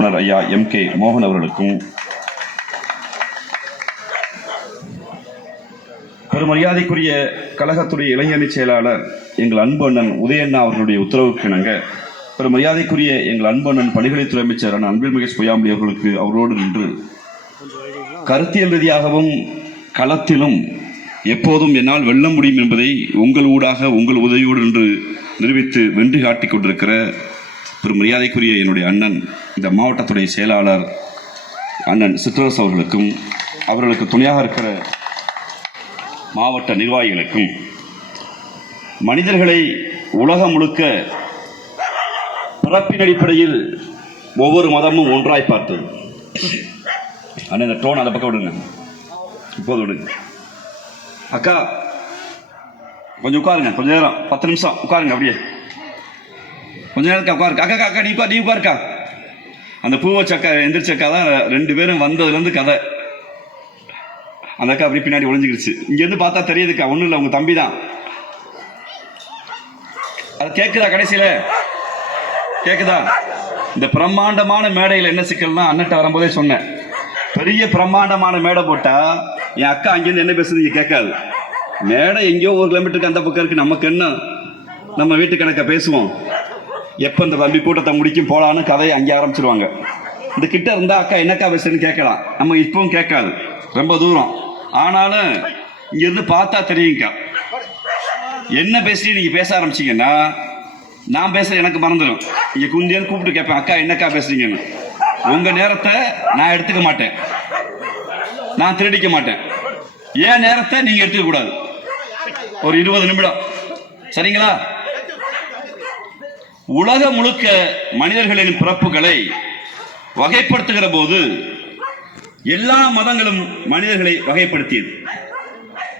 உறுப்பினர் ஐயா M K மோகன் அவர்களுக்கும் பெருமரியாதைக்குரிய கழகத்துடைய இளைஞணி செயலாளர் எங்கள் அன்பு அண்ணன் உதயண்ணா அவர்களுடைய உத்தரவுக்கு இணங்க பெருமரியாதைக்குரிய எங்கள் அன்பு அண்ணன் பணிகளித்துறை அமைச்சர் அன்பில் மகேஷ் பொய்யாமொழி அவர்களுக்கு அவரோடு நின்று கருத்தியல் ரீதியாகவும் களத்திலும் எப்போதும் என்னால் வெல்ல முடியும் என்பதை உங்கள் ஊடாக உங்கள் உதவியோடு என்று நிரூபித்து வென்று காட்டிக் கொண்டிருக்கிற பெரும் மரியாதைக்குரிய என்னுடைய அண்ணன் இந்த மாவட்டத்துடைய செயலாளர் அண்ணன் சிற்றரசு அவர்களுக்கும் அவர்களுக்கு துணையாக இருக்கிற மாவட்ட நிர்வாகிகளுக்கும் மனிதர்களை உலகம் முழுக்க பிறப்பின் அடிப்படையில் ஒவ்வொரு மதமும் ஒன்றாய் பார்த்தது. அண்ணன் இந்த டோன் அந்த பக்கம் விடுங்க. இப்போது விடுங்க. அக்கா கொஞ்சம் உட்காருங்க கொஞ்ச நேரம் பத்து நிமிஷம் உட்காருங்க அப்படியே. கொஞ்ச நேரத்துக்கு உட்காருக்கா அக்கா அக்கா, அக்கா நீ உட்கார் நீ பாருக்கா அந்த பூவை சக்கா எந்திரிச்ச அக்கா தான் ரெண்டு பேரும் வந்ததுலேருந்து கதை. அந்த அக்கா அப்படி பின்னாடி ஒளிஞ்சிக்கிடுச்சு இங்கேருந்து பார்த்தா தெரியுதுக்கா ஒன்றும் இல்லை உங்கள் தம்பி தான். அது கேட்குதா கடைசியில்? கேட்குதா இந்த பிரம்மாண்டமான மேடையில் என்ன சிக்கல்னா அண்ணட்ட வரும்போதே சொன்னேன். பெரிய பிரம்மாண்டமான மேடை போட்டால் என் அக்கா அங்கேருந்து என்ன பேசுறது இங்கே கேட்காது. மேடை எங்கேயோ ஒரு கிலோமீட்டருக்கு அந்த பக்கம் இருக்குது நமக்கு என்ன? நம்ம வீட்டு கணக்கை பேசுவோம். எப்போ இந்த தம்பி கூட்டத்தை முடிக்கும் போலான்னு கதையை அங்கே ஆரம்பிச்சிருவாங்க. இந்த கிட்ட இருந்தா அக்கா என்னக்கா பேசுன்னு கேட்கலாம். நம்ம இப்பவும் கேட்காது. ரொம்ப தூரம். ஆனாலும் இங்கிருந்து பார்த்தா தெரியுங்கக்கா என்ன பேசி நீங்கள் பேச ஆரம்பிச்சிங்கன்னா நான் பேச எனக்கு மறந்துடும். இங்கே குந்தியன்னு கூப்பிட்டு கேட்பேன் அக்கா என்னக்கா பேசுறீங்கன்னு. உங்கள் நேரத்தை நான் எடுத்துக்க மாட்டேன். நான் திருடிக்க மாட்டேன். ஏன் நேரத்தை நீங்கள் எடுத்துக்க கூடாது. ஒரு இருபது நிமிடம். சரிங்களா? உலகம் முழுக்க மனிதர்களின் பிறப்புகளை வகைப்படுத்துகிற போது எல்லா மதங்களும் மனிதர்களை வகைப்படுத்தியது.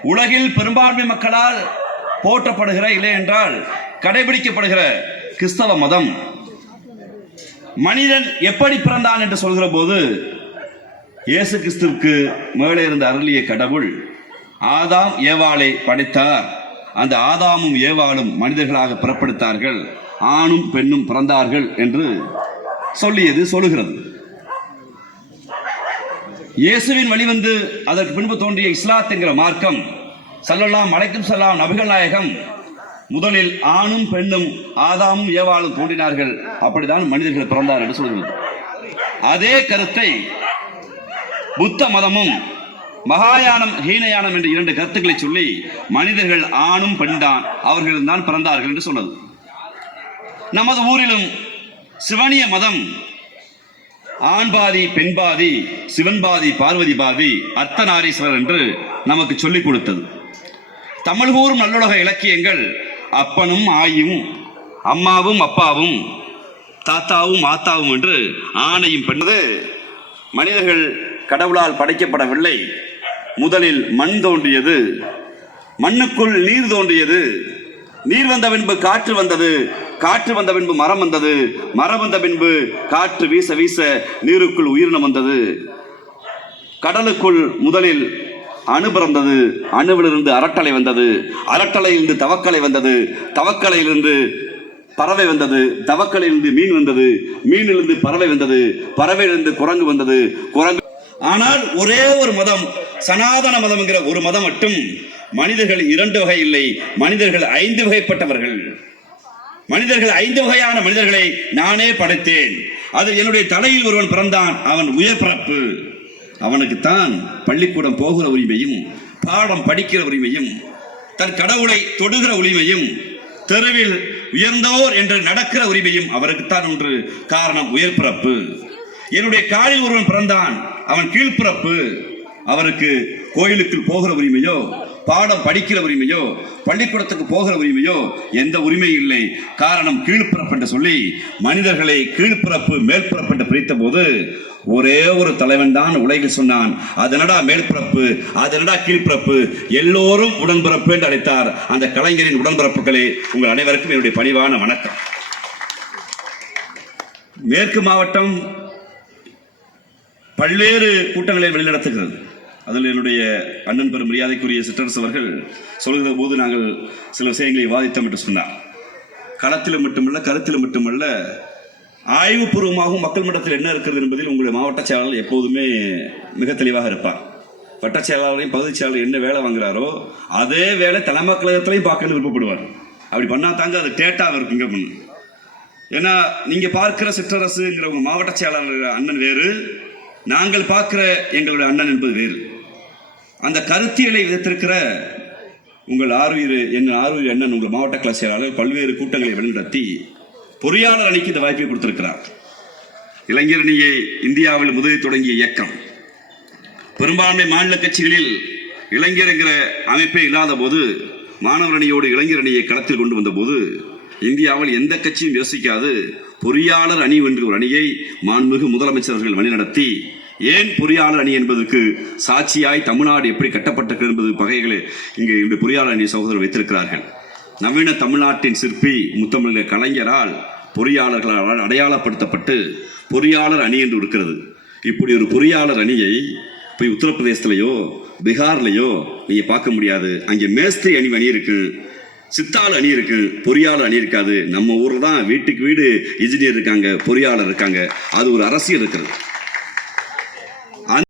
உலகில் பெரும்பான்மை மக்களால் போற்றப்படுகிற இல்லை என்றால் கடைபிடிக்கப்படுகிற கிறிஸ்தவ மதம். மனிதன் எப்படி பிறந்தான் என்று சொல்கிற போது இயேசு கிறிஸ்துவுக்கு மேலே இருந்த அருளிய கடவுள் ஆதாம் ஏவாளை படைத்தார். அந்த ஆதாமும் ஏவாளும் மனிதர்களாக பிறப்படுத்தார்கள். ஆணும் பெண்ணும் பிறந்தார்கள் என்று சொல்லியது சொல்லுகிறது. இயேசுவின் வழிவந்து அதற்கு பின்பு தோன்றிய இஸ்லாத் என்கிற மார்க்கம் சல்லலாம் அழைக்கும் செல்லாம் நபிகள் நாயகம் முதலில் ஆணும் பெண்ணும் ஆதாமும் ஏவாளும் தோன்றினார்கள். அப்படிதான் மனிதர்கள் பிறந்தார் என்று சொல்கிறது அதே கருத்தை புத்த மதமும் மகாயானம் ஹீனயானம் என்ற இரண்டு கருத்துக்களை சொல்லி மனிதர்கள் ஆணும் பெண்தான் அவர்கள் தான் பிறந்தார்கள் என்று சொன்னது. நமது ஊரிலும் சிவனிய மதம் ஆண் பாதி பெண் பாதி சிவன் பாதி பார்வதி பாதி அர்த்தநாரீஸ்வரர் என்று நமக்கு சொல்லிக் கொடுத்தது. தமிழ் கூறும் நல்லுலக இலக்கியங்கள் அப்பனும் ஆயும் அம்மாவும் அப்பாவும் தாத்தாவும் ஆத்தாவும் என்று ஆணையும் பெண்ணது மனிதர்கள் கடவுளால் படைக்கப்படவில்லை. முதலில் மண் தோன்றியது மண்ணுக்குள் நீர் தோன்றியது. நீர் வந்த பின்பு காற்று வந்தது காற்று வந்த பின்பு மரம் வந்தது. மரம் வந்த பின்பு காற்று வீச வீச நீருக்குள் உயிரினம் வந்தது கடலுக்குள் முதலில் அணு பிறந்தது. அணுவிலிருந்து அரட்டலை வந்தது. அரட்டலையிலிருந்து தவக்கலை வந்தது. தவக்கலையிலிருந்து பறவை வந்தது. தவக்கலையிலிருந்து மீன் வந்தது. மீனிலிருந்து பறவை வந்தது. பறவையிலிருந்து குரங்கு வந்தது. குரங்கு ஆனால் ஒரே ஒரு மதம் சனாதன மதம் என்கிற ஒரு மதம் மட்டும். மனிதர்கள் இரண்டு வகை இல்லை. மனிதர்கள் ஐந்து வகைப்பட்டவர்கள். மனிதர்கள் ஐந்து வகையான மனிதர்களை நானே படைத்தேன். அதில் என்னுடைய தலையில் ஒருவன் பிறந்தான். அவன் உயர் பிறப்பு. அவனுக்குத்தான் பள்ளிக்கூடம் போகிற உரிமையும் பாடம் படிக்கிற உரிமையும் தன் கடவுளை தொடுகிற உரிமையும் தெருவில் உயர்ந்தோர் என்று நடக்கிற உரிமையும் அவருக்குத்தான் ஒன்று காரணம் உயர் பிறப்பு. என்னுடைய காலில் ஒருவன் பிறந்தான். அவன் கீழ்ப்பிறப்பு அவருக்கு கோயிலுக்குள் போகிற உரிமையோ பாடம் படிக்கிற உரிமையோ பள்ளிக்கூடத்துக்கு போகிற உரிமையோ எந்த உரிமையும் இல்லை. காரணம் கீழ்ப்பிறப்பு என்று சொல்லி மனிதர்களை கீழ்ப்பிறப்பு மேல்பிறப்பு என்று பிரித்த போது ஒரே ஒரு தலைவன் தான் உலகில் சொன்னான். அதனடா மேற்பிறப்பு? அதனடா கீழ்ப்பிறப்பு? எல்லோரும் உடன்பிறப்பு என்று அழைத்தார். அந்த கலைஞரின் உடன்பிறப்புகளே உங்கள் அனைவருக்கும் என்னுடைய பணிவான வணக்கம். மேற்கு மாவட்டம் பல்வேறு கூட்டங்களை வழிநடத்துகிறது அதில் என்னுடைய அண்ணன் பெரும் மரியாதைக்குரிய சிற்றரசு அவர்கள் சொல்கிற போது நாங்கள் சில விஷயங்களை விவாதித்தோம் என்று சொன்னார். களத்திலும் மட்டுமல்ல கருத்திலும் மட்டுமல்ல ஆய்வுபூர்வமாகவும் மக்கள் மட்டத்தில் என்ன இருக்கிறது என்பதில் உங்களுடைய மாவட்ட செயலாளர் எப்போதுமே மிக தெளிவாக இருப்பார். வட்ட செயலாளரையும் பகுதி செயலாளர் என்ன வேலை வாங்குறாரோ அதே வேலை தலைமை கழகத்திலையும் பார்க்கணும்னு விருப்பப்படுவார். அப்படி பண்ணா தாங்க அது டேட்டாக இருக்குங்க பண்ணு. ஏன்னா நீங்கள் பார்க்குற சிற்றரசுங்கிற உங்கள் மாவட்ட செயலாளர் அண்ணன் வேறு நாங்கள் பார்க்குற எங்களுடைய அண்ணன் என்பது வேறு. அந்த கருத்தியலை விதத்திருக்கிற உங்கள் ஆறுயிர் என்ன ஆறுயிர் அண்ணன் உங்கள் மாவட்ட கிளை செயலாளர் பல்வேறு கூட்டங்களை வழிநடத்தி பொறியாளர் அணிக்கு இந்த வாய்ப்பை கொடுத்திருக்கிறார். இளைஞர் அணியை இந்தியாவில் முதலில் தொடங்கிய இயக்கம். பெரும்பான்மை மாநில கட்சிகளில் இளைஞர் என்கிற அமைப்பே இல்லாத போது மாணவர் அணியோடு இளைஞர் அணியை களத்தில் கொண்டு வந்தபோது இந்தியாவில் எந்த கட்சியும் யோசிக்காது பொறியாளர் அணி என்ற ஒரு அணியை மாண்புமிகு முதலமைச்சர்கள் வழிநடத்தி ஏன் பொறியாளர் அணி என்பதற்கு சாட்சியாய் தமிழ்நாடு எப்படி கட்டப்பட்டிருக்கிறது என்பது பகைகளை இங்கே இந்த பொறியாளர் அணி சகோதரர் வைத்திருக்கிறார்கள். நவீன தமிழ்நாட்டின் சிற்பி முத்தமிழக கலைஞரால் பொறியாளர்களால் அடையாளப்படுத்தப்பட்டு பொறியாளர் அணி என்று இருக்கிறது இப்படி ஒரு பொறியாளர் அணியை போய் உத்தரப்பிரதேசத்துலையோ பீகார்லையோ நீங்கள் பார்க்க முடியாது. அங்கே மேஸ்திரி அணி அணி இருக்கு சித்தாள் அணி இருக்கு பொறியாளர் அணி இருக்காது. நம்ம ஊரில் தான் வீட்டுக்கு வீடு இன்ஜினியர் இருக்காங்க பொறியாளர் இருக்காங்க. அது ஒரு அரசியல் இருக்கிறது.